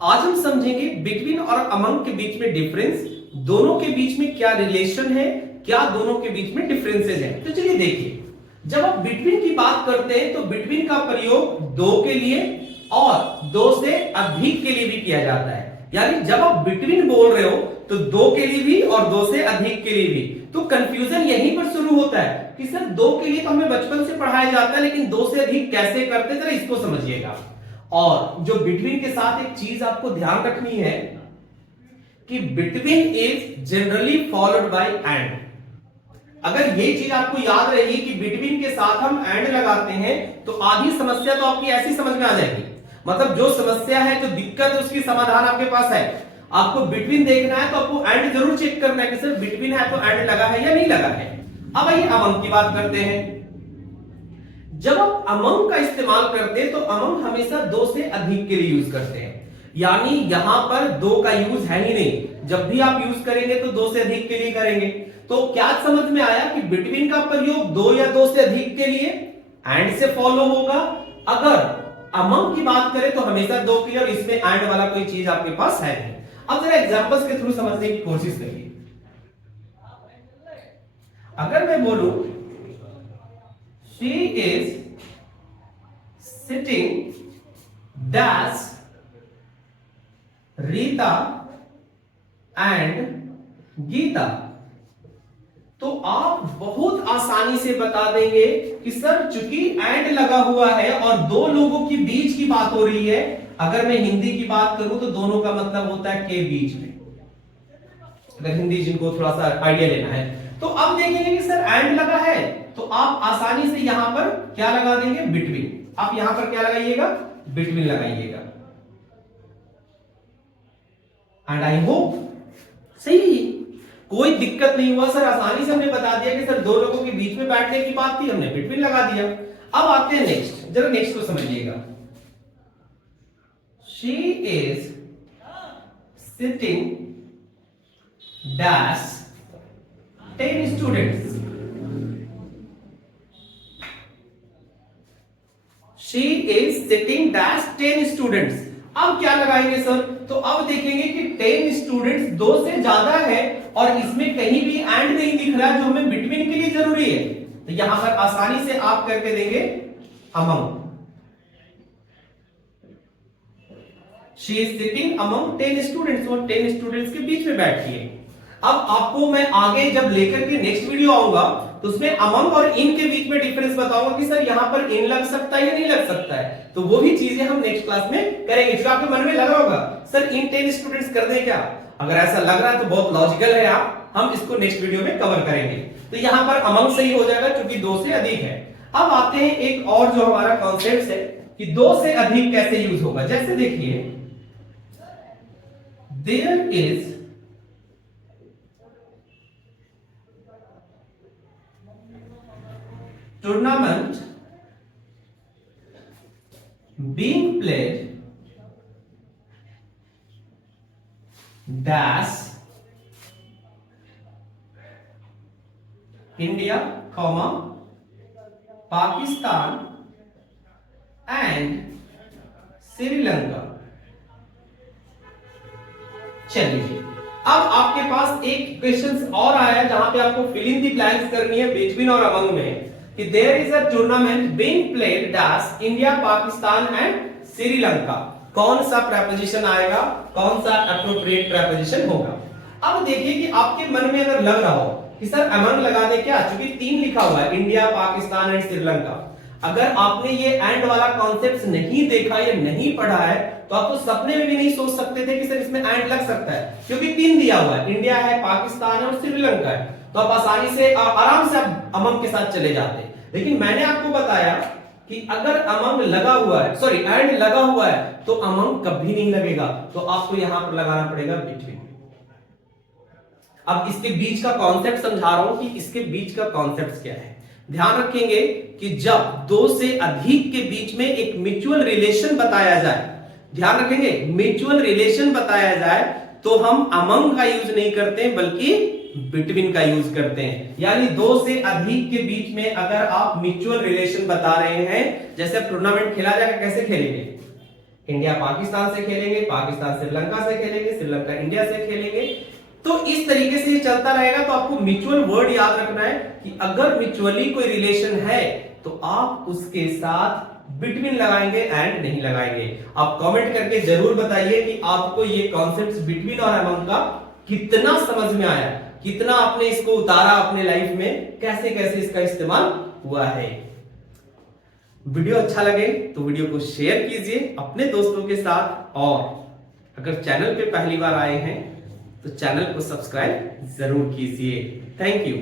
आज हम समझेंगे बिटवीन और अमंग के बीच में डिफरेंस, दोनों के बीच में क्या रिलेशन है, क्या दोनों के बीच में डिफरेंसेस हैं। तो चलिए देखिए, जब आप बिटवीन की बात करते हैं तो बिटवीन का प्रयोग दो के लिए और दो से अधिक के लिए भी किया जाता है। यानी जब आप बिटवीन बोल रहे हो तो दो के लिए भी और दो से अधिक के लिए भी। तो कंफ्यूजन यहीं पर शुरू होता है कि सर दो के लिए तो हमें बचपन से पढ़ाया जाता है, लेकिन दो से अधिक कैसे करते, जरा इसको समझिएगा। और जो बिटवीन के साथ एक चीज आपको ध्यान रखनी है कि between is generally followed by and. अगर ये चीज आपको याद रहेगी कि बिटवीन के साथ हम एंड लगाते हैं तो आधी समस्या तो आपकी ऐसी समझ में आ जाएगी। मतलब जो समस्या है, जो दिक्कत है, उसकी समाधान आपके पास है। आपको बिटवीन देखना है तो आपको एंड जरूर चेक करना है कि सर बिटवीन है तो एंड लगा है या नहीं लगा है। अब आइए अमंग की बात करते हैं। जब आप अमंग का इस्तेमाल करते हैं तो अमंग हमेशा दो से अधिक के लिए यूज करते हैं। यानी यहां पर दो का यूज है ही नहीं। जब भी आप यूज करेंगे तो दो से अधिक के लिए करेंगे। तो क्या समझ में आया कि बिटवीन का प्रयोग दो या दो से अधिक के लिए एंड से फॉलो होगा। अगर अमंग की बात करें तो हमेशा दो के लिए, और इसमें एंड वाला कोई चीज आपके पास है नहीं। अब जरा एग्जांपल्स के थ्रू समझने की कोशिश करिए। अगर मैं बोलूं she is sitting dash Rita and Gita, तो आप बहुत आसानी से बता देंगे कि सर चूंकि एंड लगा हुआ है और दो लोगों के बीच की बात हो रही है। अगर मैं हिंदी की बात करूं तो दोनों का मतलब होता है के बीच में। अगर हिंदी जिनको थोड़ा सा आइडिया लेना है तो अब देखेंगे कि सर एंड लगा है तो आप आसानी से यहां पर क्या लगा देंगे, बिटवीन। आप यहां पर क्या लगाइएगा, बिटवीन लगाइएगा। एंड आई होप सही, कोई दिक्कत नहीं हुआ सर। आसानी से हमने बता दिया कि सर दो लोगों के बीच में बैठने की बात थी, हमने बिटवीन लगा दिया। अब आते हैं नेक्स्ट, जरा नेक्स्ट को समझिएगा। She is sitting dash 10 students. She is sitting dash 10 students। अब क्या लगाएंगे सर, तो अब देखेंगे कि 10 स्टूडेंट्स दो से ज्यादा है और इसमें कहीं भी एंड नहीं दिख रहा जो हमें बिटवीन के लिए जरूरी है। तो यहां पर आसानी से आप करके देंगे among. She is sitting among 10 students, और 10 स्टूडेंट्स के बीच में बैठी है। अब आपको मैं आगे जब लेकर के नेक्स्ट वीडियो आऊंगा तो उसमें अमंग और इन के बीच में डिफरेंस बताऊंगा कि सर यहां पर इन लग सकता है या नहीं लग सकता है। तो वो भी चीजें हम नेक्स्ट क्लास में करेंगे। जो आपके मन में लग रहा होगा सर इन 10 स्टूडेंट्स कर दें क्या, अगर ऐसा लग रहा है तो बहुत लॉजिकल है, हम इसको नेक्स्ट वीडियो में कवर करेंगे। तो यहां पर अमंग सही हो जाएगा क्योंकि दो से अधिक है। अब आते हैं एक और जो हमारा कॉन्सेप्ट है कि दो से अधिक कैसे यूज होगा। जैसे देखिए, there is tournament being played dash India, Pakistan and Sri Lanka. चलिए अब आपके पास एक क्वेश्चन और आया जहां पे आपको फिल इन द ब्लैंक्स करनी है बिटवीन और अमंग में कि there is a tournament being played dash India, Pakistan and Sri Lanka. कौन सा प्रेपोजिशन आएगा, कौन सा एप्रोप्रिएट प्रेपोजिशन होगा। अब देखिए कि आपके मन में अगर लग रहा हो कि सर अमंग लगा दे क्या, क्योंकि 3 लिखा हुआ है, इंडिया, पाकिस्तान एंड श्रीलंका। अगर आपने ये एंड वाला कॉन्सेप्ट नहीं देखा या नहीं पढ़ा है तो आप तो सपने में भी नहीं सोच सकते थे कि सर इसमें एंड लग सकता है, क्योंकि 3 दिया हुआ है, इंडिया है, पाकिस्तान है और श्रीलंका है। तो आप आसानी से आराम से आप अमंग के साथ चले जाते। लेकिन मैंने आपको बताया कि अगर अमंग लगा हुआ है, सॉरी एंड लगा हुआ है तो अमंग कभी नहीं लगेगा, तो आपको यहां पर लगाना पड़ेगा बिटवीन। अब इसके बीच का कॉन्सेप्ट समझा रहा हूं कि इसके बीच का कॉन्सेप्ट क्या है। ध्यान रखेंगे कि जब दो से अधिक के बीच में एक म्यूचुअल रिलेशन बताया जाए, ध्यान रखेंगे म्यूचुअल रिलेशन बताया जाए तो हम अमंग का यूज नहीं करते बल्कि बिटवीन का यूज करते हैं। यानी दो से अधिक के बीच में अगर आप म्यूचुअल रिलेशन बता रहे हैं, जैसे टूर्नामेंट खेला जाएगा कैसे खेलेंगे, इंडिया पाकिस्तान से खेलेंगे, पाकिस्तान श्रीलंका से खेलेंगे, श्रीलंका इंडिया से खेलेंगे। तो इस तरीके से ये चलता रहेगा। तो आपको म्यूचुअल वर्ड याद रखना है कि अगर म्यूचुअली कोई रिलेशन है तो आप उसके साथ बिटवीन लगाएंगे एंड नहीं लगाएंगे। आप कमेंट करके जरूर बताइए कि आपको ये कॉन्सेप्ट्स बिटवीन और अमंग का कितना समझ में आया, कितना आपने इसको उतारा अपने लाइफ में, कैसे कैसे इसका इस्तेमाल हुआ है। वीडियो अच्छा लगे तो वीडियो को शेयर कीजिए अपने दोस्तों के साथ, और अगर चैनल पे पहली बार आए हैं तो चैनल को सब्सक्राइब जरूर कीजिए। Thank you.